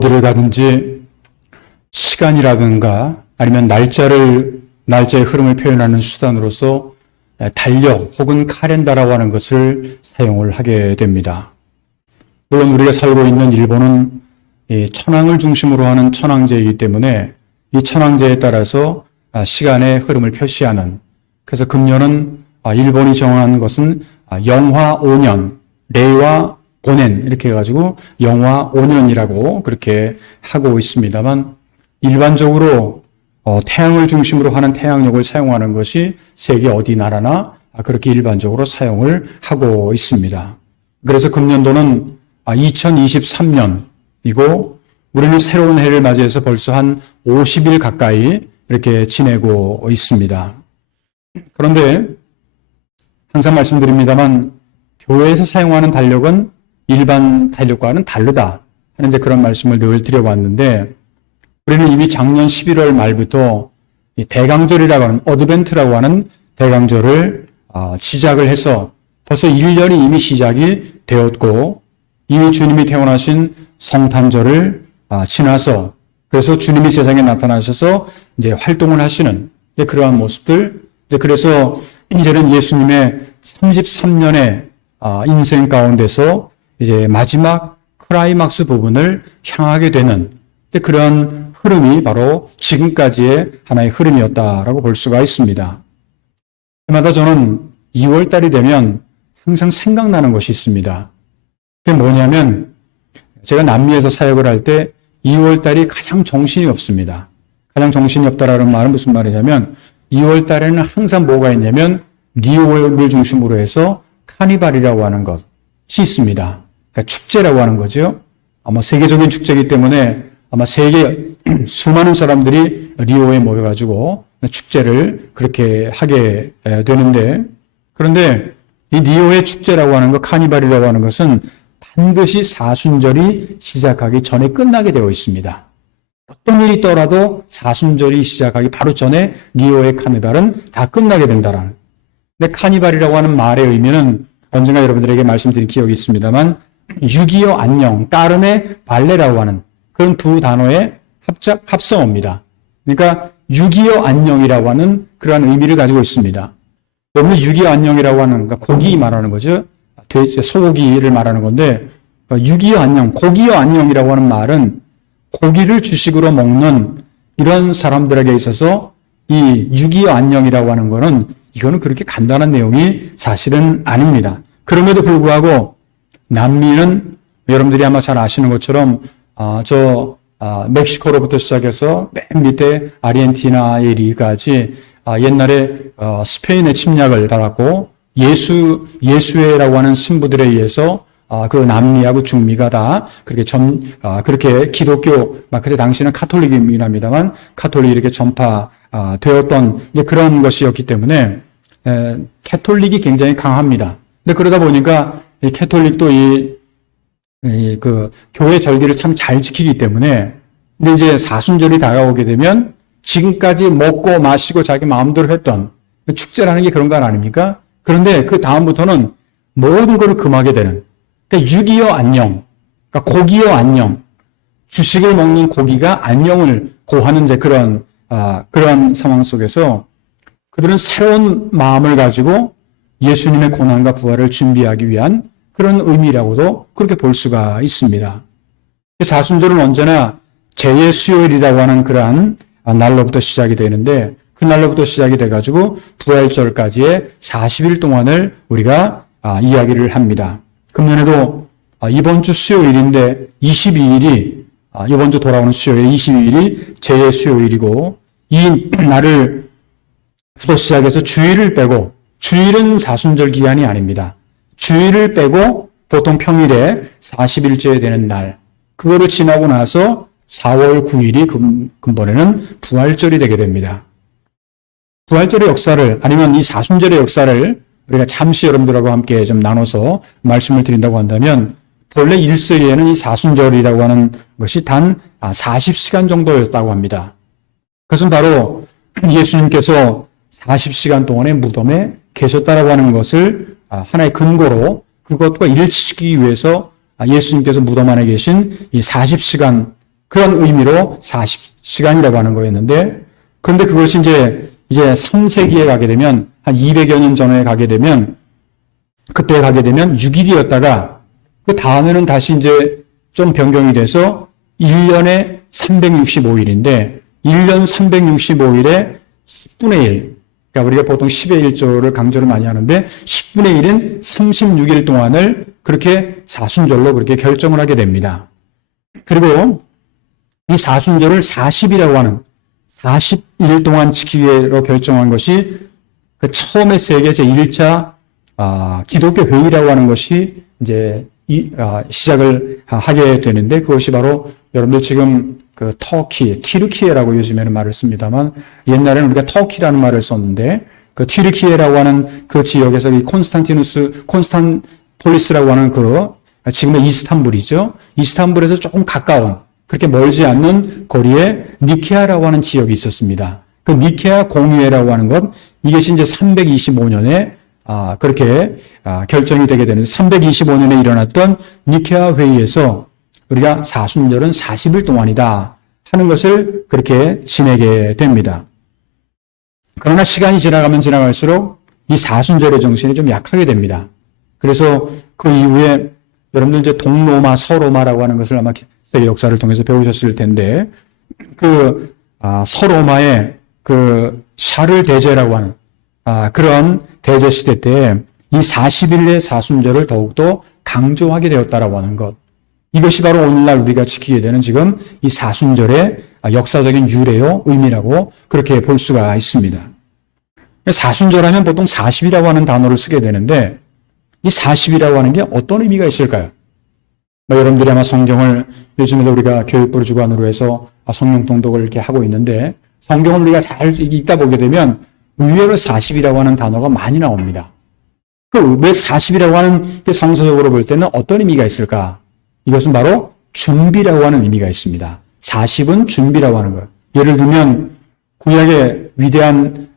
어디를 가든지 시간이라든가 아니면 날짜의 흐름을 표현하는 수단으로서 달력 혹은 카렌다라고 하는 것을 사용을 하게 됩니다. 물론 우리가 살고 있는 일본은 천황을 중심으로 하는 천황제이기 때문에 이 천황제에 따라서 시간의 흐름을 표시하는, 그래서 금년은 일본이 정한 것은 영화 5년, 레이와 5년 이렇게 해가지고 영화 5년이라고 그렇게 하고 있습니다만, 일반적으로 태양을 중심으로 하는 태양력을 사용하는 것이 세계 어디 나라나 그렇게 일반적으로 사용을 하고 있습니다. 그래서 금년도는 2023년이고 우리는 새로운 해를 맞이해서 벌써 한 50일 가까이 이렇게 지내고 있습니다. 그런데 항상 말씀드립니다만 교회에서 사용하는 달력은 일반 달력과는 다르다 하는 이제 그런 말씀을 늘 드려왔는데, 우리는 이미 작년 11월 말부터 이 대강절이라고 하는 어드벤트라고 하는 대강절을 시작을 해서 벌써 1년이 이미 시작이 되었고, 이미 주님이 태어나신 성탄절을 지나서 그래서 주님이 세상에 나타나셔서 이제 활동을 하시는 그러한 모습들, 그래서 이제는 예수님의 33년의 인생 가운데서 이제 마지막 클라이막스 부분을 향하게 되는 그런 흐름이 바로 지금까지의 하나의 흐름이었다라고 볼 수가 있습니다. 해마다 저는 2월 달이 되면 항상 생각나는 것이 있습니다. 그게 뭐냐면, 제가 남미에서 사역을 할 때 2월 달이 가장 정신이 없습니다. 가장 정신이 없다라는 말은 무슨 말이냐면, 2월 달에는 항상 뭐가 있냐면 리오를 중심으로 해서 카니발이라고 하는 것이 있습니다. 그러니까 축제라고 하는 거죠. 아마 세계적인 축제이기 때문에 아마 세계 수많은 사람들이 리오에 모여가지고 축제를 그렇게 하게 되는데, 그런데 이 리오의 축제라고 하는 것, 카니발이라고 하는 것은 반드시 사순절이 시작하기 전에 끝나게 되어 있습니다. 어떤 일이 있더라도 사순절이 시작하기 바로 전에 리오의 카니발은 다 끝나게 된다라는. 근데 카니발이라고 하는 말의 의미는 언젠가 여러분들에게 말씀드린 기억이 있습니다만, 6.25 안녕, 까르네 발레라고 하는 그런 두 단어의 합성어입니다. 그러니까 6.25 안녕이라고 하는 그러한 의미를 가지고 있습니다. 여러분 6.25 안녕이라고 하는, 그러니까 고기 말하는 거죠. 소고기를 말하는 건데, 6.25 안녕, 고기여 안녕이라고 하는 말은 고기를 주식으로 먹는 이런 사람들에게 있어서 이 6.25 안녕이라고 하는 거는 이거는 그렇게 간단한 내용이 사실은 아닙니다. 그럼에도 불구하고 남미는 여러분들이 아마 잘 아시는 것처럼 멕시코로부터 시작해서 맨 밑에 아르헨티나의 리까지 옛날에 스페인의 침략을 받았고 예수회라고 하는 신부들에 의해서 그 남미하고 중미가 다 그렇게 기독교, 그때 당시는 카톨릭이긴 합니다만 카톨릭이 이렇게 전파되었던 그런 것이었기 때문에 캐톨릭이 굉장히 강합니다. 근데 그러다 보니까 이 캐톨릭도 그 교회 절기를 참 잘 지키기 때문에, 근데 이제 사순절이 다가오게 되면 지금까지 먹고 마시고 자기 마음대로 했던 축제라는 게 그런 거 아닙니까? 그런데 그 다음부터는 모든 걸 금하게 되는, 그러니까 6.25 안녕, 그러니까 고기여 안녕, 주식을 먹는 고기가 안녕을 고하는 이제 그런 상황 속에서 그들은 새로운 마음을 가지고 예수님의 고난과 부활을 준비하기 위한 그런 의미라고도 그렇게 볼 수가 있습니다. 사순절은 언제나 제의 수요일이라고 하는 그러한 날로부터 시작이 되는데, 그 날로부터 시작이 돼가지고 부활절까지의 40일 동안을 우리가 이야기를 합니다. 금년에도 이번 주 수요일인데 22일이 이번 주 돌아오는 수요일 22일이 제의 수요일이고, 이 날을부터 시작해서 주일을 빼고, 주일은 사순절 기간이 아닙니다. 주일을 빼고 보통 평일에 40일째 되는 날, 그거를 지나고 나서 4월 9일이 근본에는 부활절이 되게 됩니다. 부활절의 역사를, 아니면 이 사순절의 역사를 우리가 잠시 여러분들하고 함께 좀 나눠서 말씀을 드린다고 한다면, 본래 일서에는 이 사순절이라고 하는 것이 단 40시간 정도였다고 합니다. 그것은 바로 예수님께서 40시간 동안의 무덤에 계셨다라고 하는 것을 하나의 근거로, 그것과 일치시키기 위해서 예수님께서 무덤 안에 계신 이 40시간 그런 의미로 40시간이라고 하는 거였는데, 그런데 그것이 이제 3세기에 가게 되면, 한 200여 년 전에 가게 되면, 그때 가게 되면 6일이었다가, 그 다음에는 다시 이제 좀 변경이 돼서 1년에 365일인데, 1년 365일에 10분의 1, 그러니까 우리가 보통 10의 1조를 강조를 많이 하는데 10분의 1인 36일 동안을 그렇게 사순절로 그렇게 결정을 하게 됩니다. 그리고 이 사순절을 40이라고 하는 40일 동안 지키기로 결정한 것이 그 처음에 세계 제1차 기독교 회의라고 하는 것이 이제 시작을 하게 되는데, 그것이 바로 여러분들 지금 그 튀르키예라고 요즘에는 말을 씁니다만, 옛날에는 우리가 터키라는 말을 썼는데, 그 튀르키예라고 하는 그 지역에서 이 콘스탄폴리스라고 하는 지금의 이스탄불이죠. 이스탄불에서 조금 가까운, 그렇게 멀지 않는 거리에 니케아라고 하는 지역이 있었습니다. 그 니케아 공의회라고 하는 것, 이것이 이제 325년에 그렇게 결정이 되게 되는 325년에 일어났던 니케아 회의에서 우리가 사순절은 40일 동안이다 하는 것을 그렇게 지내게 됩니다. 그러나 시간이 지나가면 지나갈수록 이 사순절의 정신이 좀 약하게 됩니다. 그래서 그 이후에 여러분들 이제 동로마, 서로마라고 하는 것을 아마 역사를 통해서 배우셨을 텐데, 그 서로마의 그 샤를 대제라고 하는 그런 대제 시대 때 이 40일의 사순절을 더욱더 강조하게 되었다라고 하는 것. 이것이 바로 오늘날 우리가 지키게 되는 지금 이 사순절의 역사적인 유래요, 의미라고 그렇게 볼 수가 있습니다. 사순절 하면 보통 40이라고 하는 단어를 쓰게 되는데, 이 40이라고 하는 게 어떤 의미가 있을까요? 여러분들이 아마 성경을 요즘에도 우리가 교육부를 주관으로 해서 성경 통독을 이렇게 하고 있는데, 성경을 우리가 잘 읽다 보게 되면 의외로 40이라고 하는 단어가 많이 나옵니다. 왜 40이라고 하는 게 성서적으로 볼 때는 어떤 의미가 있을까? 이것은 바로 준비라고 하는 의미가 있습니다. 40은 준비라고 하는 거예요. 예를 들면 구약의 위대한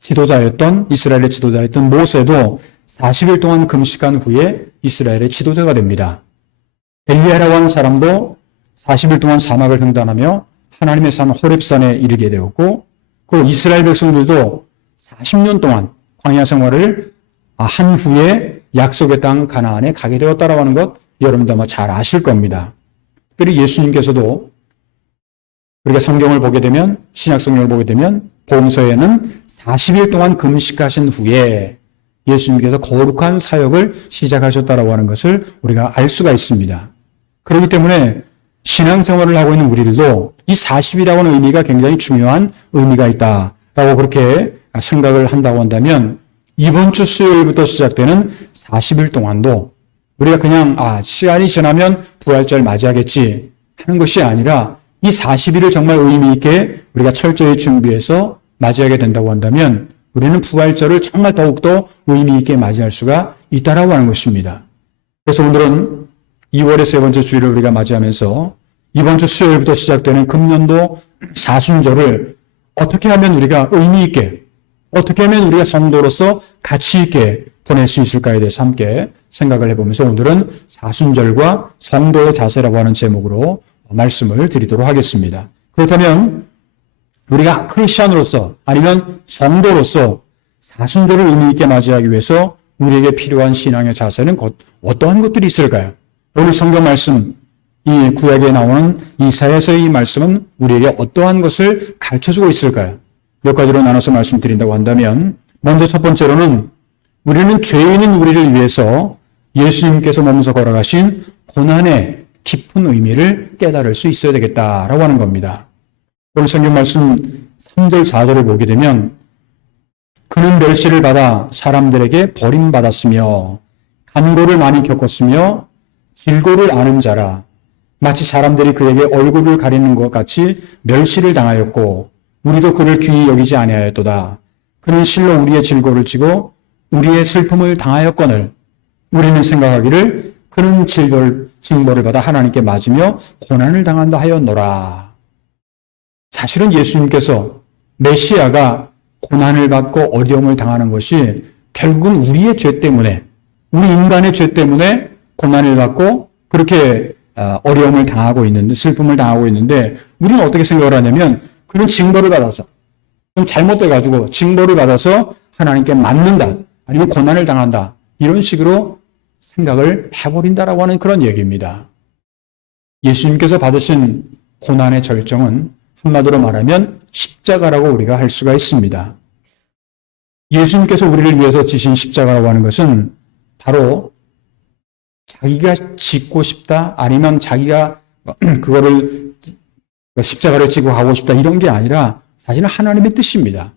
지도자였던, 이스라엘의 지도자였던 모세도 40일 동안 금식한 후에 이스라엘의 지도자가 됩니다. 엘리야라고 하는 사람도 40일 동안 사막을 횡단하며 하나님의 산 호렙산에 이르게 되었고, 그 이스라엘 백성들도 40년 동안 광야 생활을 한 후에 약속의 땅 가나안에 가게 되었다라고 하는 것 여러분도 아마 잘 아실 겁니다. 그리고 예수님께서도 우리가 성경을 보게 되면, 신약 성경을 보게 되면 복음서에는 40일 동안 금식하신 후에 예수님께서 거룩한 사역을 시작하셨다라고 하는 것을 우리가 알 수가 있습니다. 그렇기 때문에 신앙생활을 하고 있는 우리들도 이 40이라고 하는 의미가 굉장히 중요한 의미가 있다라고 그렇게 생각을 한다고 한다면, 이번 주 수요일부터 시작되는 40일 동안도 우리가 그냥 시간이 지나면 부활절 맞이하겠지 하는 것이 아니라, 이 40일을 정말 의미 있게 우리가 철저히 준비해서 맞이하게 된다고 한다면 우리는 부활절을 정말 더욱더 의미 있게 맞이할 수가 있다라고 하는 것입니다. 그래서 오늘은 2월의 세 번째 주일을 우리가 맞이하면서 이번 주 수요일부터 시작되는 금년도 사순절을 어떻게 하면 우리가 의미 있게, 어떻게 하면 우리가 성도로서 가치 있게 보낼 수 있을까에 대해서 함께 생각을 해보면서 오늘은 사순절과 성도의 자세라고 하는 제목으로 말씀을 드리도록 하겠습니다. 그렇다면 우리가 크리스찬으로서 아니면 성도로서 사순절을 의미 있게 맞이하기 위해서 우리에게 필요한 신앙의 자세는 어떠한 것들이 있을까요? 오늘 성경 말씀, 이 구약에 나오는 이사야서의 이 말씀은 우리에게 어떠한 것을 가르쳐주고 있을까요? 몇 가지로 나눠서 말씀드린다고 한다면, 먼저 첫 번째로는 우리는 죄인인 우리를 위해서 예수님께서 몸소 걸어가신 고난의 깊은 의미를 깨달을 수 있어야 되겠다라고 하는 겁니다. 오늘 성경 말씀 3절 4절을 보게 되면, 그는 멸시를 받아 사람들에게 버림받았으며 간고를 많이 겪었으며 질고를 아는 자라. 마치 사람들이 그에게 얼굴을 가리는 것 같이 멸시를 당하였고 우리도 그를 귀히 여기지 아니하였도다. 그는 실로 우리의 질고를 지고 우리의 슬픔을 당하였거늘 우리는 생각하기를 그는 징벌을 받아 하나님께 맞으며 고난을 당한다 하였노라. 사실은 예수님께서 메시아가 고난을 받고 어려움을 당하는 것이 결국은 우리의 죄 때문에, 우리 인간의 죄 때문에 고난을 받고 그렇게 어려움을 당하고 있는데, 슬픔을 당하고 있는데, 우리는 어떻게 생각을 하냐면, 그런 징벌을 받아서, 좀 잘못돼가지고 징벌을 받아서 하나님께 맞는다, 아니면 고난을 당한다, 이런 식으로 생각을 해버린다라고 하는 그런 얘기입니다. 예수님께서 받으신 고난의 절정은 한마디로 말하면 십자가라고 우리가 할 수가 있습니다. 예수님께서 우리를 위해서 지신 십자가라고 하는 것은 바로 자기가 짓고 싶다, 아니면 자기가 그거를 십자가를 지고 가고 싶다, 이런 게 아니라 사실은 하나님의 뜻입니다.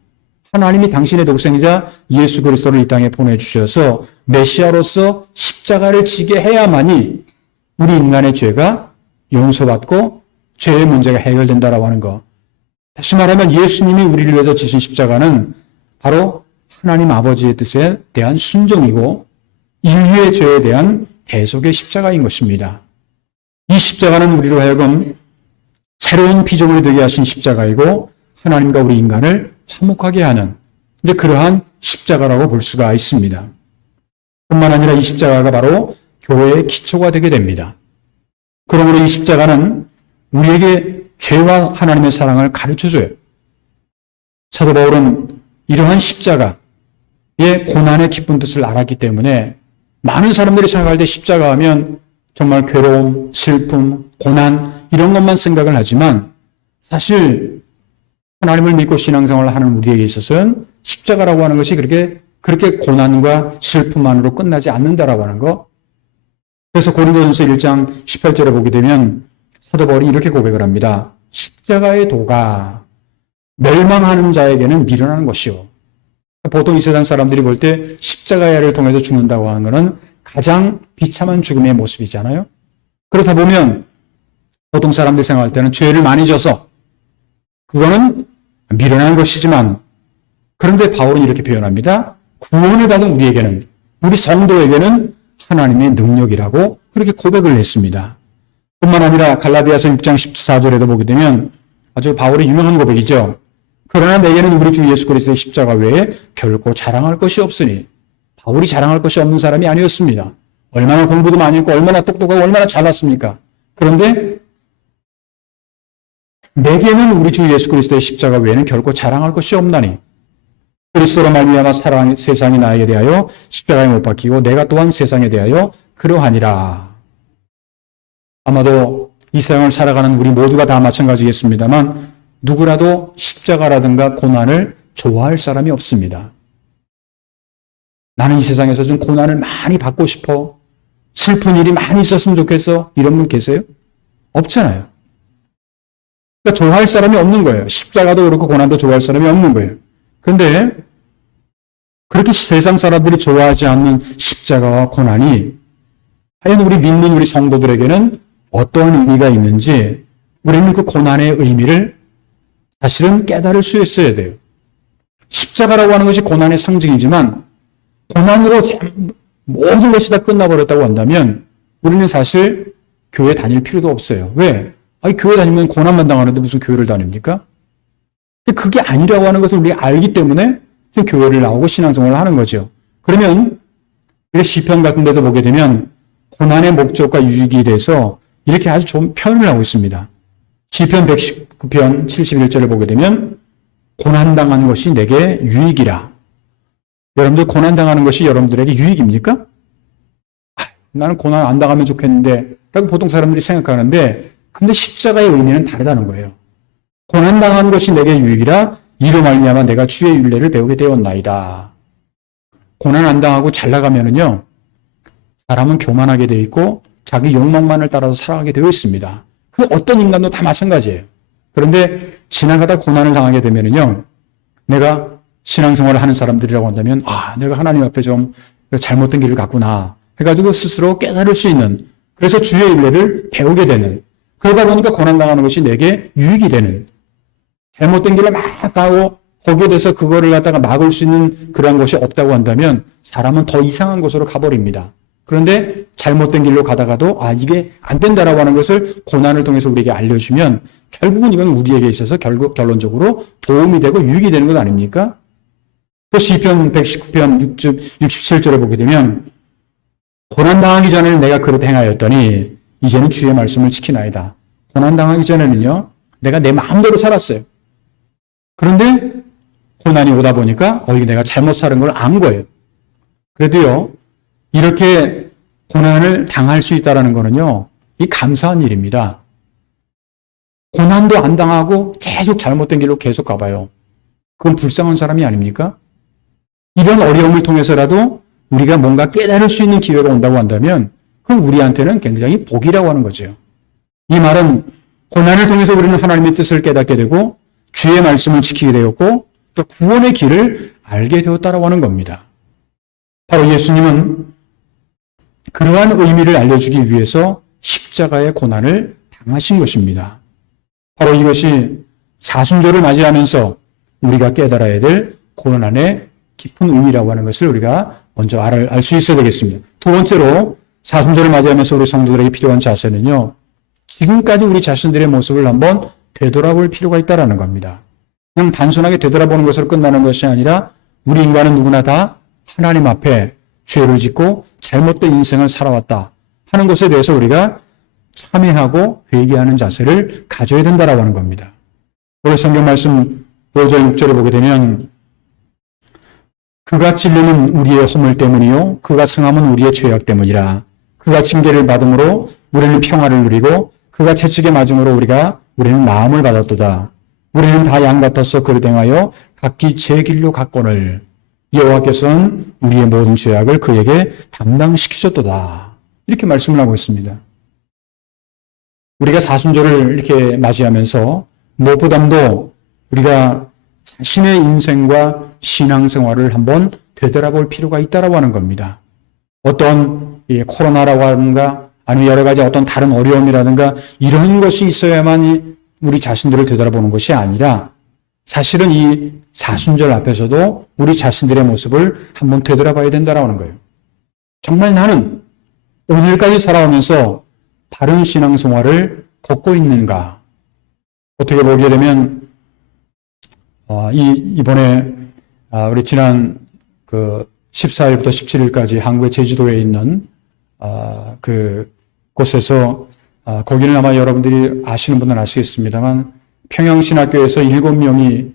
하나님이 당신의 독생자 예수 그리스도를 이 땅에 보내주셔서 메시아로서 십자가를 지게 해야만이 우리 인간의 죄가 용서받고 죄의 문제가 해결된다라고 하는 것. 다시 말하면 예수님이 우리를 위해서 지신 십자가는 바로 하나님 아버지의 뜻에 대한 순종이고 인류의 죄에 대한 대속의 십자가인 것입니다. 이 십자가는 우리로 하여금 새로운 피조물이 되게 하신 십자가이고 하나님과 우리 인간을 화목하게 하는 이제 그러한 십자가라고 볼 수가 있습니다. 뿐만 아니라 이 십자가가 바로 교회의 기초가 되게 됩니다. 그러므로 이 십자가는 우리에게 죄와 하나님의 사랑을 가르쳐줘요. 사도 바울은 이러한 십자가의 고난의 깊은 뜻을 알았기 때문에 많은 사람들이 생각할 때 십자가 하면 정말 괴로움, 슬픔, 고난 이런 것만 생각을 하지만 사실 하나님을 믿고 신앙생활을 하는 우리에게 있어서는 십자가라고 하는 것이 그렇게 고난과 슬픔만으로 끝나지 않는다라고 하는 것. 그래서 고린도전서 1장 18절에 보게 되면 사도 바울이 이렇게 고백을 합니다. 십자가의 도가 멸망하는 자에게는 미련한 것이요. 보통 이 세상 사람들이 볼 때 십자가를 통해서 죽는다고 하는 것은 가장 비참한 죽음의 모습이잖아요. 그렇다 보면 보통 사람들이 생각할 때는 죄를 많이 져서 그거는 미련한 것이지만 그런데 바울은 이렇게 표현합니다. 구원을 받은 우리에게는, 우리 성도에게는 하나님의 능력이라고 그렇게 고백을 했습니다. 뿐만 아니라 갈라디아서 6장 14절에도 보게 되면 아주 바울의 유명한 고백이죠. 그러나 내게는 우리 주 예수 그리스도의 십자가 외에 결코 자랑할 것이 없으니, 바울이 자랑할 것이 없는 사람이 아니었습니다. 얼마나 공부도 많이 했고 얼마나 똑똑하고 얼마나 잘났습니까? 그런데 내게는 우리 주 예수 그리스도의 십자가 외에는 결코 자랑할 것이 없나니 그리스도로 말미암아 세상이 나에게 대하여 십자가에 못 박히고 내가 또한 세상에 대하여 그러하니라. 아마도 이 세상을 살아가는 우리 모두가 다 마찬가지겠습니다만 누구라도 십자가라든가 고난을 좋아할 사람이 없습니다. 나는 이 세상에서 좀 고난을 많이 받고 싶어. 슬픈 일이 많이 있었으면 좋겠어. 이런 분 계세요? 없잖아요. 그러니까 좋아할 사람이 없는 거예요. 십자가도 그렇고 고난도 좋아할 사람이 없는 거예요. 그런데 그렇게 세상 사람들이 좋아하지 않는 십자가와 고난이 과연 우리 믿는 우리 성도들에게는 어떠한 의미가 있는지 우리는 그 고난의 의미를 사실은 깨달을 수 있어야 돼요. 십자가라고 하는 것이 고난의 상징이지만 고난으로 모든 것이 다 끝나버렸다고 한다면 우리는 사실 교회 다닐 필요도 없어요. 왜? 아니, 교회 다니면 고난만 당하는데 무슨 교회를 다닙니까? 그게 아니라고 하는 것을 우리가 알기 때문에 지금 교회를 나오고 신앙생활을 하는 거죠. 그러면 시편 같은 데도 보게 되면 고난의 목적과 유익에 대해서 이렇게 아주 좋은 표현을 하고 있습니다. 시편 119편 71절을 보게 되면 고난당하는 것이 내게 유익이라. 여러분들 고난당하는 것이 여러분들에게 유익입니까? 나는 고난 안 당하면 좋겠는데 라고 보통 사람들이 생각하는데 근데 십자가의 의미는 다르다는 거예요. 고난당하는 것이 내게 유익이라 이로 말미암아 내가 주의 율례를 배우게 되었나이다. 고난 안 당하고 잘 나가면은요 사람은 교만하게 되어 있고 자기 욕망만을 따라서 살아가게 되어 있습니다. 그 어떤 인간도 다 마찬가지예요. 그런데 지나가다 고난을 당하게 되면은요 내가 신앙생활을 하는 사람들이라고 한다면 내가 하나님 앞에 좀 잘못된 길을 갔구나 해가지고 스스로 깨달을 수 있는, 그래서 주의 율례를 배우게 되는, 그러다 보니까 고난당하는 것이 내게 유익이 되는, 잘못된 길을 막 가고 거기에 대해서 그거를 갖다가 막을 수 있는 그런 것이 없다고 한다면 사람은 더 이상한 곳으로 가버립니다. 그런데 잘못된 길로 가다가도 이게 안 된다라고 하는 것을 고난을 통해서 우리에게 알려주면 결국은 이건 우리에게 있어서 결론적으로 도움이 되고 유익이 되는 것 아닙니까? 또 시편 119편 67절에 보게 되면 고난당하기 전에는 내가 그릇 행하였더니 이제는 주의 말씀을 지키나이다. 고난당하기 전에는요, 내가 내 마음대로 살았어요. 그런데 고난이 오다 보니까 이게 내가 잘못 살은 걸 안 거예요. 그래도요, 이렇게 고난을 당할 수 있다는 거는요, 이 감사한 일입니다. 고난도 안 당하고 계속 잘못된 길로 계속 가봐요. 그건 불쌍한 사람이 아닙니까? 이런 어려움을 통해서라도 우리가 뭔가 깨달을 수 있는 기회가 온다고 한다면 그건 우리한테는 굉장히 복이라고 하는 거죠. 이 말은 고난을 통해서 우리는 하나님의 뜻을 깨닫게 되고 주의 말씀을 지키게 되었고 또 구원의 길을 알게 되었다라고 하는 겁니다. 바로 예수님은 그러한 의미를 알려주기 위해서 십자가의 고난을 당하신 것입니다. 바로 이것이 사순절을 맞이하면서 우리가 깨달아야 될 고난의 깊은 의미라고 하는 것을 우리가 먼저 알 수 있어야 되겠습니다. 두 번째로 사순절을 맞이하면서 우리 성도들에게 필요한 자세는요. 지금까지 우리 자신들의 모습을 한번 되돌아볼 필요가 있다는 겁니다. 그냥 단순하게 되돌아보는 것으로 끝나는 것이 아니라 우리 인간은 누구나 다 하나님 앞에 죄를 짓고 잘못된 인생을 살아왔다 하는 것에 대해서 우리가 참회하고 회개하는 자세를 가져야 된다라고 하는 겁니다. 오늘 성경 말씀 5절 6절을 보게 되면 그가 찔림은 우리의 허물 때문이요 그가 상함은 우리의 죄악 때문이라. 그가 징계를 받음으로 우리는 평화를 누리고 그가 채찍에 맞음으로 우리는 나음을 받았도다. 우리는 다 양 같아서 그를 행하여 각기 제 길로 갔거늘 여호와께서는 우리의 모든 죄악을 그에게 담당시키셨도다. 이렇게 말씀을 하고 있습니다. 우리가 사순절을 이렇게 맞이하면서 무엇보다도 우리가 자신의 인생과 신앙생활을 한번 되돌아볼 필요가 있다라고 하는 겁니다. 어떤 코로나라고 하는가 아니면 여러 가지 어떤 다른 어려움이라든가 이런 것이 있어야만 우리 자신들을 되돌아보는 것이 아니라 사실은 이 사순절 앞에서도 우리 자신들의 모습을 한번 되돌아봐야 된다라고 하는 거예요. 정말 나는 오늘까지 살아오면서 바른 신앙생활을 걷고 있는가? 어떻게 보게 되면 이번에 우리 지난 14일부터 17일까지 한국의 제주도에 있는 곳에서 거기는 아마 여러분들이 아시는 분은 아시겠습니다만 평양신학교에서 7명이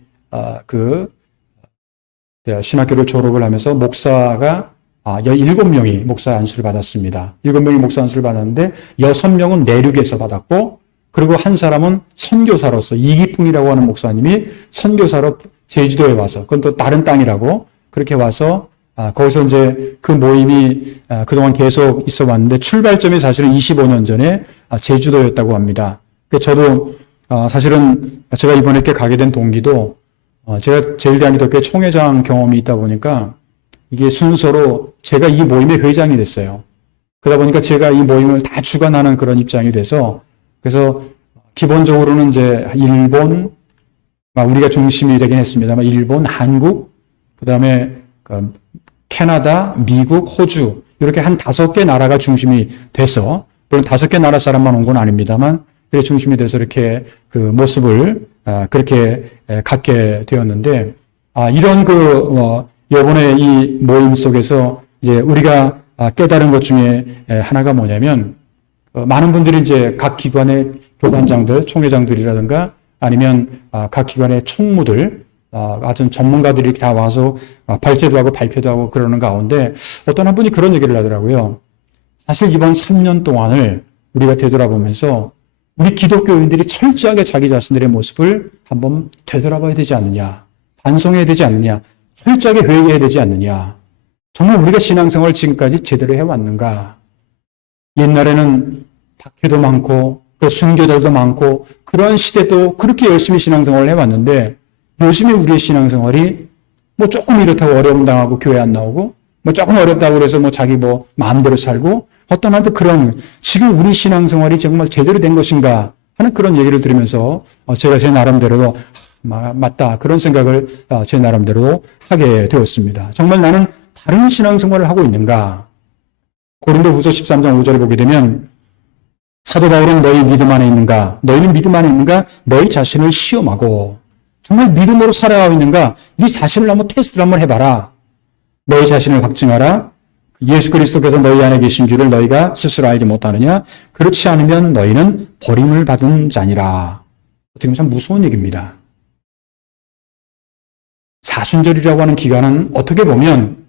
신학교를 졸업을 하면서 목사가 17명이 목사 안수를 받았습니다. 7명이 목사 안수를 받았는데 6명은 내륙에서 받았고 그리고 한 사람은 선교사로서 이기풍이라고 하는 목사님이 선교사로 제주도에 와서 그건 또 다른 땅이라고 그렇게 와서 거기서 이제 그 모임이 그동안 계속 있어 왔는데 출발점이 사실은 25년 전에 제주도였다고 합니다. 저도 사실은 제가 이번에 이렇게 가게 된 동기도 제가 제일대한기독교 총회장 경험이 있다 보니까 이게 순서로 제가 이 모임의 회장이 됐어요. 그러다 보니까 제가 이 모임을 다 주관하는 그런 입장이 돼서 그래서 기본적으로는 이제 일본, 우리가 중심이 되긴 했습니다만 일본, 한국, 그 다음에 캐나다, 미국, 호주 이렇게 한 5개 나라가 중심이 돼서 물론 5개 나라 사람만 온 건 아닙니다만 그게 중심이 돼서 이렇게 그 모습을 그렇게 갖게 되었는데 이런 이번에 이 모임 속에서 이제 우리가 깨달은 것 중에 하나가 뭐냐면 많은 분들이 이제 각 기관의 교단장들, 총회장들이라든가 아니면 각 기관의 총무들, 아주 전문가들이 다 와서 발제도 하고 발표도 하고 그러는 가운데 어떤 한 분이 그런 얘기를 하더라고요. 사실 이번 3년 동안을 우리가 되돌아보면서 우리 기독교인들이 철저하게 자기 자신들의 모습을 한번 되돌아봐야 되지 않느냐, 반성해야 되지 않느냐, 철저하게 회개해야 되지 않느냐. 정말 우리가 신앙생활을 지금까지 제대로 해왔는가? 옛날에는 박해도 많고 또 순교자도 많고 그런 시대도 그렇게 열심히 신앙생활을 해왔는데 요즘에 우리의 신앙생활이 조금 이렇다고 어려움 당하고 교회 안 나오고 조금 어렵다고 그래서 자기 마음대로 살고 어떤 한테 그런 지금 우리 신앙생활이 정말 제대로 된 것인가 하는 그런 얘기를 들으면서 제가 제 나름대로도 맞다 그런 생각을 제 나름대로 하게 되었습니다. 정말 나는 바른 신앙생활을 하고 있는가? 고린도후서 13장 5절을 보게 되면 사도 바울은 너희 믿음 안에 있는가? 너희는 믿음 안에 있는가? 너희 자신을 시험하고 정말 믿음으로 살아가고 있는가? 네 자신을 한번 테스트를 한번 해봐라. 너희 자신을 확증하라. 예수 그리스도께서 너희 안에 계신 줄을 너희가 스스로 알지 못하느냐? 그렇지 않으면 너희는 버림을 받은 자니라. 어떻게 보면 참 무서운 얘기입니다. 사순절이라고 하는 기간은 어떻게 보면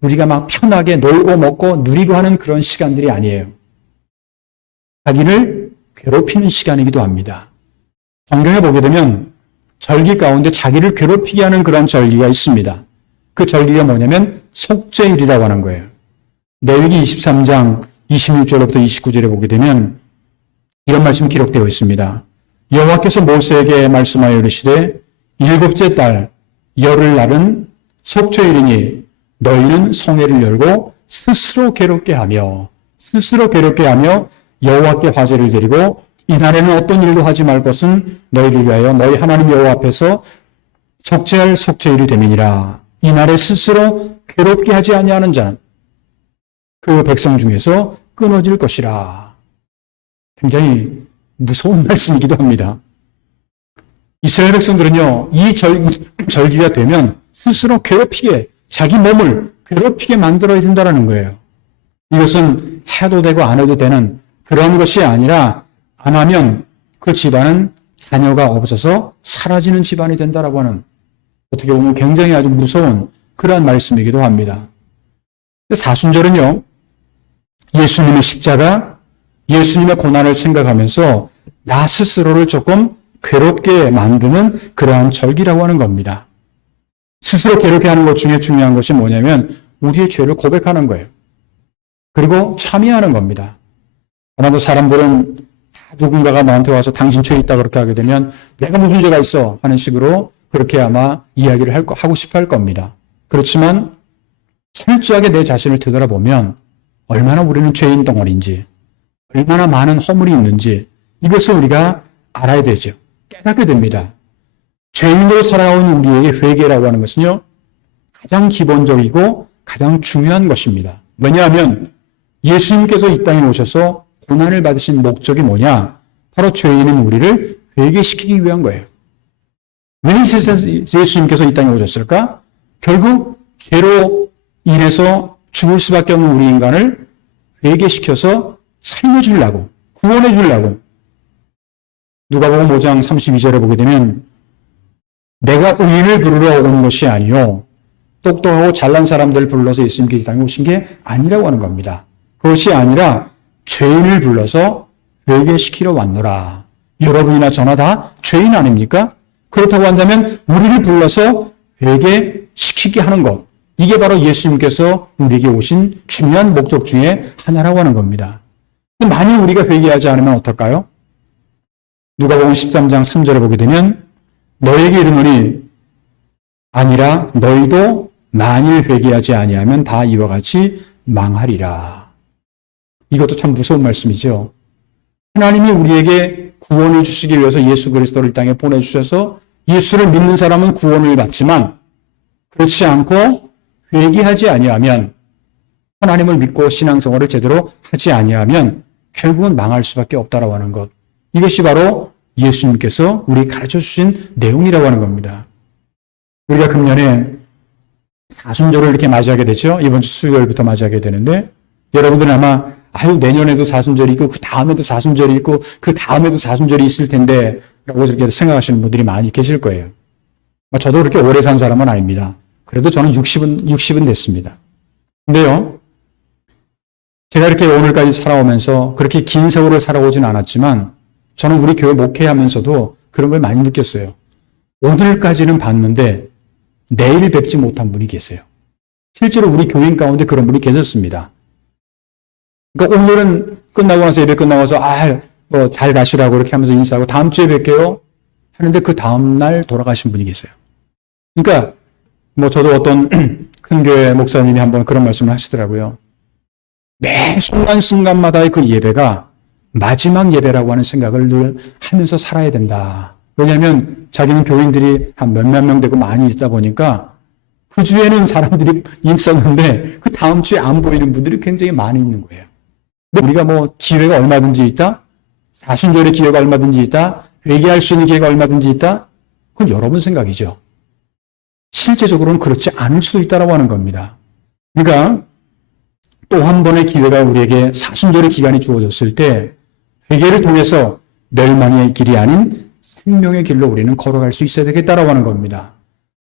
우리가 막 편하게 놀고 먹고 누리고 하는 그런 시간들이 아니에요. 자기를 괴롭히는 시간이기도 합니다. 성경에 보게 되면 절기 가운데 자기를 괴롭히게 하는 그런 절기가 있습니다. 그 절기가 뭐냐면 속죄일이라고 하는 거예요. 레위기 23장 26절부터 29절에 보게 되면 이런 말씀이 기록되어 있습니다. 여호와께서 모세에게 말씀하여 이르시되 일곱째 달 열흘날은 속죄일이니 너희는 성회를 열고 스스로 괴롭게 하며 여호와께 화제를 드리고 이날에는 어떤 일도 하지 말 것은 너희를 위하여 너희 하나님 여호와 앞에서 속죄할 속죄일이 됨이니라. 이날에 스스로 괴롭게 하지 아니하는 자는 그 백성 중에서 끊어질 것이라. 굉장히 무서운 말씀이기도 합니다. 이스라엘 백성들은요, 이 절기가 되면 스스로 괴롭히게, 자기 몸을 괴롭히게 만들어야 된다는 거예요. 이것은 해도 되고 안 해도 되는 그런 것이 아니라 안 하면 그 집안은 자녀가 없어서 사라지는 집안이 된다라고 하는, 어떻게 보면 굉장히 아주 무서운 그러한 말씀이기도 합니다. 사순절은요, 예수님의 십자가, 예수님의 고난을 생각하면서 나 스스로를 조금 괴롭게 만드는 그러한 절기라고 하는 겁니다. 스스로 괴롭게 하는 것 중에 중요한 것이 뭐냐면 우리의 죄를 고백하는 거예요. 그리고 참여하는 겁니다. 아마도 사람들은 다 누군가가 너한테 와서 당신 죄 있다 그렇게 하게 되면 내가 무슨 죄가 있어 하는 식으로 그렇게 아마 이야기를 하고 싶어 할 겁니다. 그렇지만 철저하게 내 자신을 되돌아보면 얼마나 우리는 죄인 덩어리인지, 얼마나 많은 허물이 있는지 이것을 우리가 알아야 되죠. 깨닫게 됩니다. 죄인으로 살아온 우리에게 회개라고 하는 것은요, 가장 기본적이고 가장 중요한 것입니다. 왜냐하면 예수님께서 이 땅에 오셔서 고난을 받으신 목적이 뭐냐? 바로 죄인인 우리를 회개시키기 위한 거예요. 왜 예수님께서 이 땅에 오셨을까? 결국 죄로 인해서 죽을 수밖에 없는 우리 인간을 회개시켜서 살려주려고, 구원해 주려고. 누가복음 5장 32절에 보게 되면 내가 의인을 부르러 온 것이 아니요 똑똑하고 잘난 사람들을 불러서 예수님께서 이 땅에 오신 게 아니라고 하는 겁니다. 그것이 아니라 죄인을 불러서 회개시키러 왔노라. 여러분이나 저나 다 죄인 아닙니까? 그렇다고 한다면 우리를 불러서 회개시키게 하는 것, 이게 바로 예수님께서 우리에게 오신 중요한 목적 중에 하나라고 하는 겁니다. 만약 우리가 회개하지 않으면 어떨까요? 누가복음 13장 3절에 보게 되면 너에게 이르노니 아니라 너희도 만일 회개하지 아니하면 다 이와 같이 망하리라. 이것도 참 무서운 말씀이죠. 하나님이 우리에게 구원을 주시기 위해서 예수 그리스도를 이 땅에 보내주셔서 예수를 믿는 사람은 구원을 받지만 그렇지 않고 회개하지 아니하면, 하나님을 믿고 신앙생활을 제대로 하지 아니하면 결국은 망할 수밖에 없다라고 하는 것. 이것이 바로 예수님께서 우리 가르쳐 주신 내용이라고 하는 겁니다. 우리가 금년에 사순절을 이렇게 맞이하게 되죠. 이번 주 수요일부터 맞이하게 되는데 여러분들은 아마 내년에도 사순절이 있고 그 다음에도 사순절이 있고 그 다음에도 사순절이 있을 텐데 라고 이렇게 생각하시는 분들이 많이 계실 거예요. 저도 그렇게 오래 산 사람은 아닙니다. 그래도 저는 60은 됐습니다. 근데요, 제가 이렇게 오늘까지 살아오면서 그렇게 긴 세월을 살아오진 않았지만 저는 우리 교회 목회하면서도 그런 걸 많이 느꼈어요. 오늘까지는 봤는데 내일 뵙지 못한 분이 계세요. 실제로 우리 교인 가운데 그런 분이 계셨습니다. 그러니까 오늘은 끝나고 나서 예배 끝나고 나서 잘 가시라고 이렇게 하면서 인사하고 다음 주에 뵐게요 하는데 그 다음날 돌아가신 분이 계세요. 그러니까 저도 어떤 큰 교회 목사님이 한번 그런 말씀을 하시더라고요. 매 순간순간마다의 그 예배가 마지막 예배라고 하는 생각을 늘 하면서 살아야 된다. 왜냐하면 자기는 교인들이 한 몇몇 명 되고 많이 있다 보니까 그 주에는 사람들이 있었는데 그 다음 주에 안 보이는 분들이 굉장히 많이 있는 거예요. 근데 우리가 기회가 얼마든지 있다? 사순절의 기회가 얼마든지 있다? 회개할 수 있는 기회가 얼마든지 있다? 그건 여러분 생각이죠. 실제적으로는 그렇지 않을 수도 있다고 하는 겁니다. 그러니까 또 한 번의 기회가 우리에게 사순절의 기간이 주어졌을 때 회개를 통해서 멸망의 길이 아닌 생명의 길로 우리는 걸어갈 수 있어야 되겠다라고 하는 겁니다.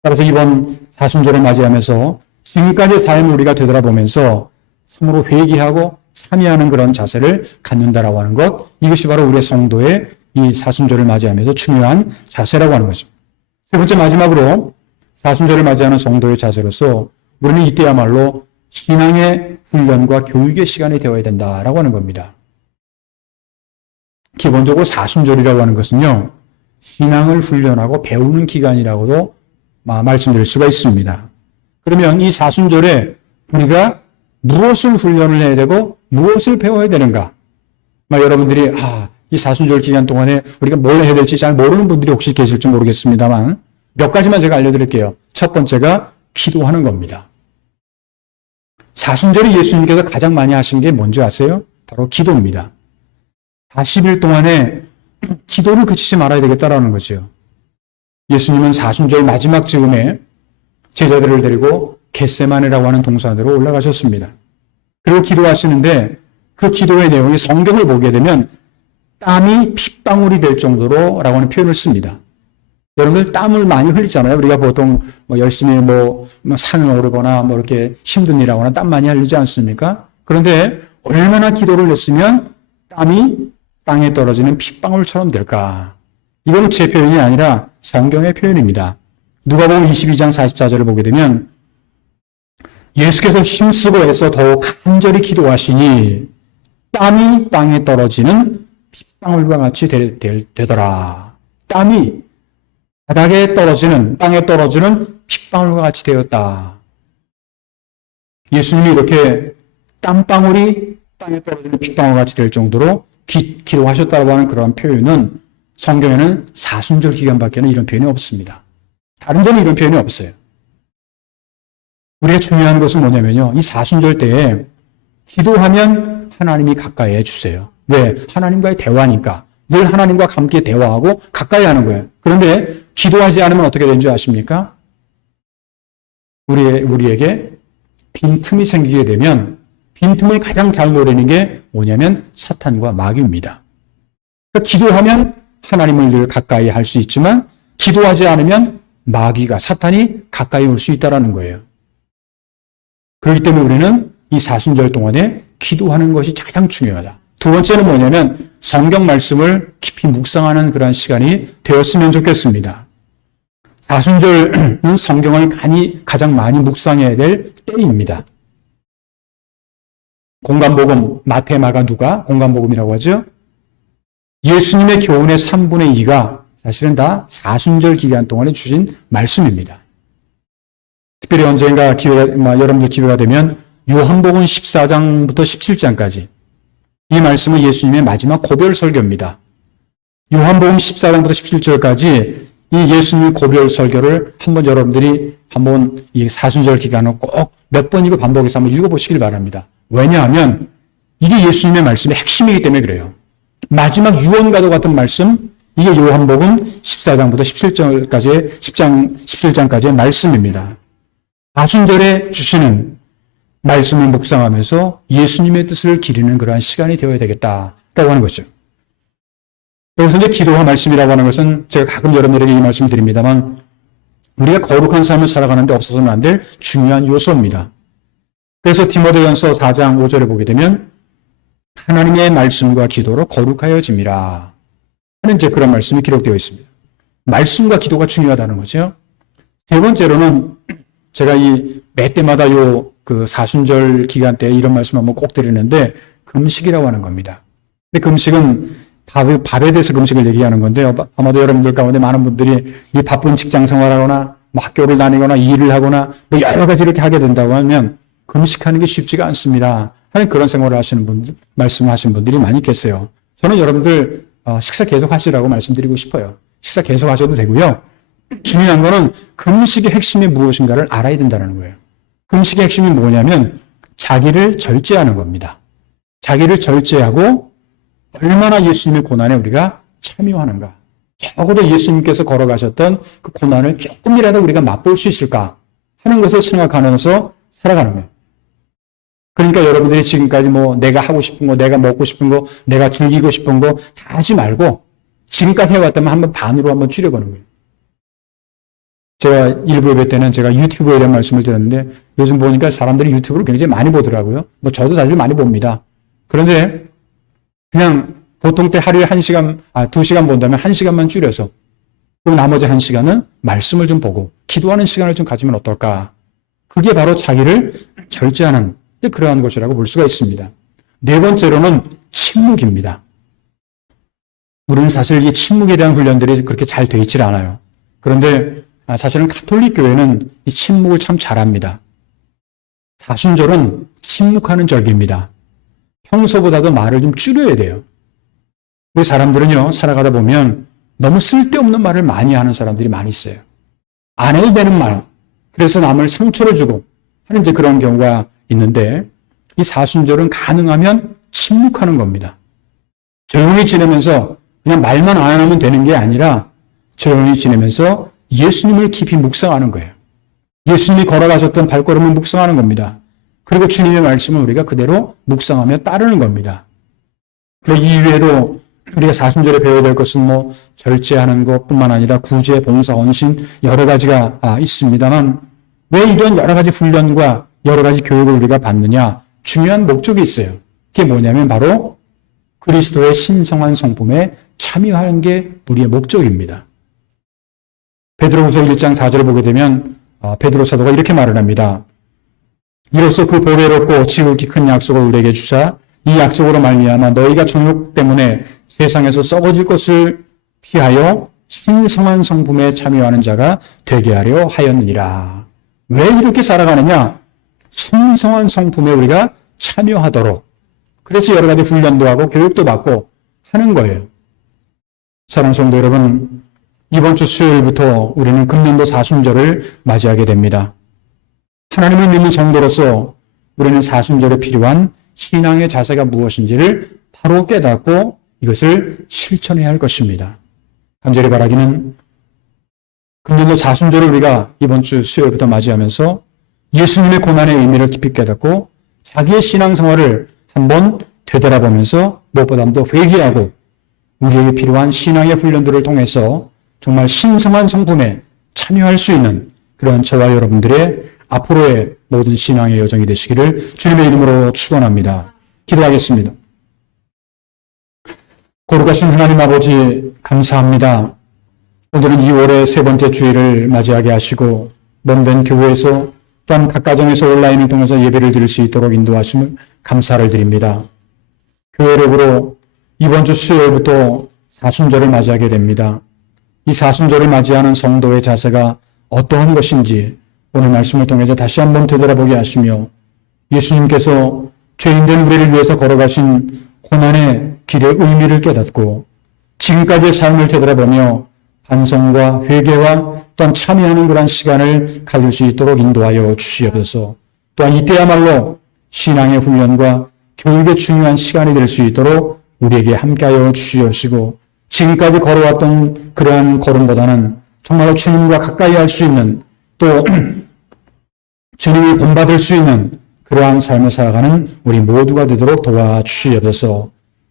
따라서 이번 사순절을 맞이하면서 지금까지의 삶을 우리가 되돌아보면서 참으로 회개하고 참여하는 그런 자세를 갖는다라고 하는 것, 이것이 바로 우리의 성도의 이 사순절을 맞이하면서 중요한 자세라고 하는 거죠. 세 번째 마지막으로 사순절을 맞이하는 성도의 자세로서 우리는 이때야말로 신앙의 훈련과 교육의 시간이 되어야 된다라고 하는 겁니다. 기본적으로 사순절이라고 하는 것은요, 신앙을 훈련하고 배우는 기간이라고도 말씀드릴 수가 있습니다. 그러면 이 사순절에 우리가 무엇을 훈련을 해야 되고 무엇을 배워야 되는가? 여러분들이 이 사순절 기간 동안에 우리가 뭘 해야 될지 잘 모르는 분들이 혹시 계실지 모르겠습니다만 몇 가지만 제가 알려드릴게요. 첫 번째가 기도하는 겁니다. 사순절이 예수님께서 가장 많이 하신 게 뭔지 아세요? 바로 기도입니다. 40일 동안에 기도를 그치지 말아야 되겠다라는 거죠. 예수님은 사순절 마지막 즈음에 제자들을 데리고 겟세마네라고 하는 동산으로 올라가셨습니다. 그리고 기도하시는데 그 기도의 내용이 성경을 보게 되면 땀이 핏방울이 될 정도로라고 하는 표현을 씁니다. 여러분들 땀을 많이 흘리잖아요. 우리가 보통 열심히 산을 오르거나 이렇게 힘든 일 하거나 땀 많이 흘리지 않습니까? 그런데 얼마나 기도를 했으면 땀이 땅에 떨어지는 핏방울처럼 될까? 이건 제 표현이 아니라 성경의 표현입니다. 누가복음 22장 44절을 보게 되면 예수께서 힘쓰고 애써 더욱 간절히 기도하시니 땀이 땅에 떨어지는 핏방울과 같이 되더라. 땀이 바닥에 떨어지는, 땅에 떨어지는 핏방울과 같이 되었다. 예수님이 이렇게 땀방울이 땅에 떨어지는 핏방울과 같이 될 정도로 기도하셨다고 하는 그런 표현은 성경에는 사순절 기간밖에는 이런 표현이 없습니다. 다른 데는 이런 표현이 없어요. 우리가 중요한 것은 뭐냐면요. 이 사순절 때에 기도하면 하나님이 가까이 해주세요. 왜? 하나님과의 대화니까. 늘 하나님과 함께 대화하고 가까이 하는 거예요. 그런데 기도하지 않으면 어떻게 되는 줄 아십니까? 우리에게 빈틈이 생기게 되면 빈틈을 가장 잘 노리는 게 뭐냐면 사탄과 마귀입니다. 그러니까 기도하면 하나님을 늘 가까이 할 수 있지만 기도하지 않으면 마귀가, 사탄이 가까이 올 수 있다는 거예요. 그렇기 때문에 우리는 이 사순절 동안에 기도하는 것이 가장 중요하다. 두 번째는 뭐냐면 성경 말씀을 깊이 묵상하는 그런 시간이 되었으면 좋겠습니다. 사순절은 성경을 가장 많이 묵상해야 될 때입니다. 공간복음, 마태, 마가, 누가 공간복음이라고 하죠. 예수님의 교훈의 3분의 2가 사실은 다 사순절 기간 동안에 주신 말씀입니다. 특별히 언젠가 여러분들 기회가 되면 요한복음 14장부터 17장까지 이 말씀은 예수님의 마지막 고별 설교입니다. 요한복음 14장부터 17절까지 이 예수님의 고별 설교를 여러분들이 이 사순절 기간을 꼭 몇 번이고 반복해서 한번 읽어보시길 바랍니다. 왜냐하면 이게 예수님의 말씀의 핵심이기 때문에 그래요. 마지막 유언과도 같은 말씀, 이게 요한복음 14장부터 17장까지의 말씀입니다. 사순절에 주시는 말씀을 묵상하면서 예수님의 뜻을 기리는 그러한 시간이 되어야 되겠다라고 하는 것이죠. 여기서 이제 기도와 말씀이라고 하는 것은 제가 가끔 여러분들에게 이 말씀을 드립니다만 우리가 거룩한 삶을 살아가는데 없어서는 안 될 중요한 요소입니다. 그래서 디모데전서 4장 5절에 보게 되면 하나님의 말씀과 기도로 거룩하여짐이라 하는 이제 그런 말씀이 기록되어 있습니다. 말씀과 기도가 중요하다는 거죠. 세 번째로는 제가 매 때마다 그 사순절 기간 때 이런 말씀 한번 꼭 드리는데 금식이라고 하는 겁니다. 근데 금식은 밥에 대해서 금식을 얘기하는 건데요. 아마도 여러분들 가운데 많은 분들이 이 바쁜 직장 생활하거나 학교를 다니거나 일을 하거나 여러 가지 이렇게 하게 된다고 하면 금식하는 게 쉽지가 않습니다. 하는 그런 생활을 하시는 분들, 말씀하신 분들이 많이 계세요. 저는 여러분들 식사 계속 하시라고 말씀드리고 싶어요. 식사 계속 하셔도 되고요. 중요한 거는 금식의 핵심이 무엇인가를 알아야 된다는 거예요. 금식의 핵심이 뭐냐면 자기를 절제하는 겁니다. 자기를 절제하고 얼마나 예수님의 고난에 우리가 참여하는가. 적어도 예수님께서 걸어가셨던 그 고난을 조금이라도 우리가 맛볼 수 있을까 하는 것을 생각하면서 살아가는 거예요. 그러니까 여러분들이 지금까지 뭐 내가 하고 싶은 거, 내가 먹고 싶은 거, 내가 즐기고 싶은 거 다 하지 말고 지금까지 해왔다면 한번 반으로 한번 줄여보는 거예요. 제가 일부 예배 때는 제가 유튜브에 대한 말씀을 드렸는데 요즘 보니까 사람들이 유튜브를 굉장히 많이 보더라고요. 뭐 저도 사실 많이 봅니다. 그런데 그냥 보통 때 하루에 2시간 본다면 1시간만 줄여서 그리고 나머지 1시간은 말씀을 좀 보고 기도하는 시간을 좀 가지면 어떨까. 그게 바로 자기를 절제하는 그러한 것이라고 볼 수가 있습니다. 네 번째로는 침묵입니다. 우리는 사실 이 침묵에 대한 훈련들이 그렇게 잘 돼 있질 않아요. 그런데 사실은 가톨릭 교회는 이 침묵을 참 잘합니다. 사순절은 침묵하는 절기입니다. 평소보다도 말을 좀 줄여야 돼요. 우리 사람들은요, 살아가다 보면 너무 쓸데없는 말을 많이 하는 사람들이 많이 있어요. 안 해도 되는 말, 그래서 남을 상처를 주고 하는 이제 그런 경우가 있는데 이 사순절은 가능하면 침묵하는 겁니다. 조용히 지내면서 그냥 말만 안 하면 되는 게 아니라 조용히 지내면서 예수님을 깊이 묵상하는 거예요. 예수님이 걸어가셨던 발걸음을 묵상하는 겁니다. 그리고 주님의 말씀을 우리가 그대로 묵상하며 따르는 겁니다. 그 이외에도 우리가 사순절에 배워야 될 것은 뭐 절제하는 것뿐만 아니라 구제, 봉사, 헌신 여러 가지가 있습니다만 왜 이런 여러 가지 훈련과 여러 가지 교육을 우리가 받느냐? 중요한 목적이 있어요. 그게 뭐냐면 바로 그리스도의 신성한 성품에 참여하는 게 우리의 목적입니다. 베드로후서 1장 4절을 보게 되면 베드로 사도가 이렇게 말을 합니다. 이로써 그 보배롭고 지극히 큰 약속을 우리에게 주사 이 약속으로 말미암아 너희가 정욕 때문에 세상에서 썩어질 것을 피하여 신성한 성품에 참여하는 자가 되게 하려 하였느니라. 왜 이렇게 살아가느냐? 신성한 성품에 우리가 참여하도록. 그래서 여러 가지 훈련도 하고 교육도 받고 하는 거예요. 사랑하는 성도 여러분, 이번 주 수요일부터 우리는 금년도 사순절을 맞이하게 됩니다. 하나님을 믿는 성도로서 우리는 사순절에 필요한 신앙의 자세가 무엇인지를 바로 깨닫고 이것을 실천해야 할 것입니다. 간절히 바라기는 금년도 사순절을 우리가 이번 주 수요일부터 맞이하면서 예수님의 고난의 의미를 깊이 깨닫고 자기의 신앙생활을 한번 되돌아보면서 무엇보다도 회개하고 우리에게 필요한 신앙의 훈련들을 통해서 정말 신성한 성품에 참여할 수 있는 그런 저와 여러분들의 앞으로의 모든 신앙의 여정이 되시기를 주님의 이름으로 축원합니다. 기도하겠습니다. 거룩하신 하나님 아버지 감사합니다. 오늘은 2월의 세 번째 주일을 맞이하게 하시고 먼 교회에서 또한 각 가정에서 온라인을 통해서 예배를 드릴 수 있도록 인도하심을 감사를 드립니다. 교회력으로 이번 주 수요일부터 사순절을 맞이하게 됩니다. 이 사순절을 맞이하는 성도의 자세가 어떠한 것인지 오늘 말씀을 통해서 다시 한번 되돌아보게 하시며 예수님께서 죄인된 우리를 위해서 걸어가신 고난의 길의 의미를 깨닫고 지금까지의 삶을 되돌아보며 반성과 회개와 또한 참여하는 그런 시간을 가질 수 있도록 인도하여 주시옵소서. 또한 이때야말로 신앙의 훈련과 교육의 중요한 시간이 될 수 있도록 우리에게 함께하여 주시옵시고 지금까지 걸어왔던 그러한 걸음보다는 정말로 주님과 가까이 할 수 있는 또 주님을 본받을 수 있는 그러한 삶을 살아가는 우리 모두가 되도록 도와주시옵소서.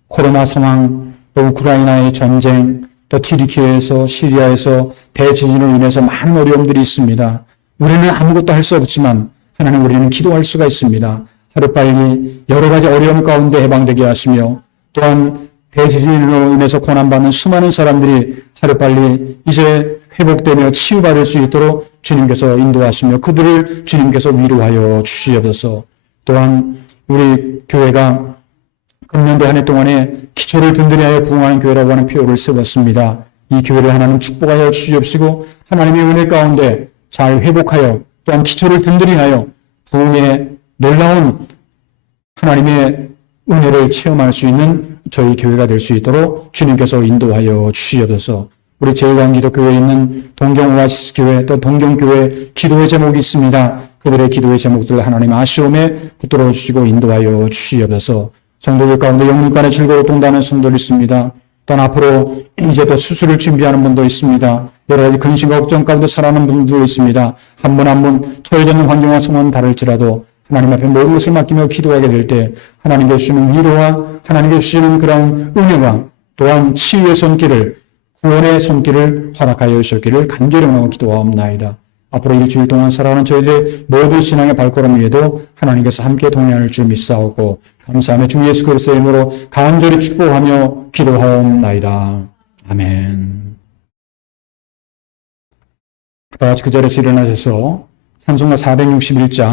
코로나 상황, 또 우크라이나의 전쟁, 또 튀르키예에서 시리아에서 대지진으로 인해서 많은 어려움들이 있습니다. 우리는 아무것도 할 수 없지만 하나님 우리는 기도할 수가 있습니다. 하루빨리 여러 가지 어려움 가운데 해방되게 하시며 또한 대지진으로 인해서 고난받는 수많은 사람들이 하루빨리 이제 회복되며 치유받을 수 있도록 주님께서 인도하시며 그들을 주님께서 위로하여 주시옵소서. 또한 우리 교회가 금년도 한 해 동안에 기초를 든든히 하여 부흥하는 교회라고 하는 표어를 세웠습니다. 이 교회를 하나님 축복하여 주시옵시고 하나님의 은혜 가운데 잘 회복하여 또한 기초를 든든히 하여 부흥의 놀라운 하나님의 은혜를 체험할 수 있는 저희 교회가 될 수 있도록 주님께서 인도하여 주시옵소서. 우리 제일강기도교회에 있는 동경오아시스교회 또 동경교회 기도의 제목이 있습니다. 그들의 기도의 제목들을 하나님 아쉬움에 붙들어 주시고 인도하여 주시옵소서. 성도들 가운데 영문간에 즐거워 동다는 성도들 있습니다. 또한 앞으로 이제 또 수술을 준비하는 분도 있습니다. 여러 가지 근심과 걱정 가운데 살아가는 분들도 있습니다. 한 분 한 분 처해지는 환경과 상황은 다를지라도 하나님 앞에 모든 것을 맡기며 기도하게 될 때 하나님께 주시는 위로와 하나님께 주시는 그런 은혜와 또한 치유의 손길을, 구원의 손길을 허락하여 주셨기를 간절히 원하고 기도하옵나이다. 앞으로 일주일 동안 살아가는 저희들의 모든 신앙의 발걸음 위에도 하나님께서 함께 동행할 줄 믿사오고 감사하며 주 예수 그리스도의 이름으로 간절히 축복하며 기도하옵나이다. 아멘. 다 같이 그 자리에서 일어나셔서 찬송가 461장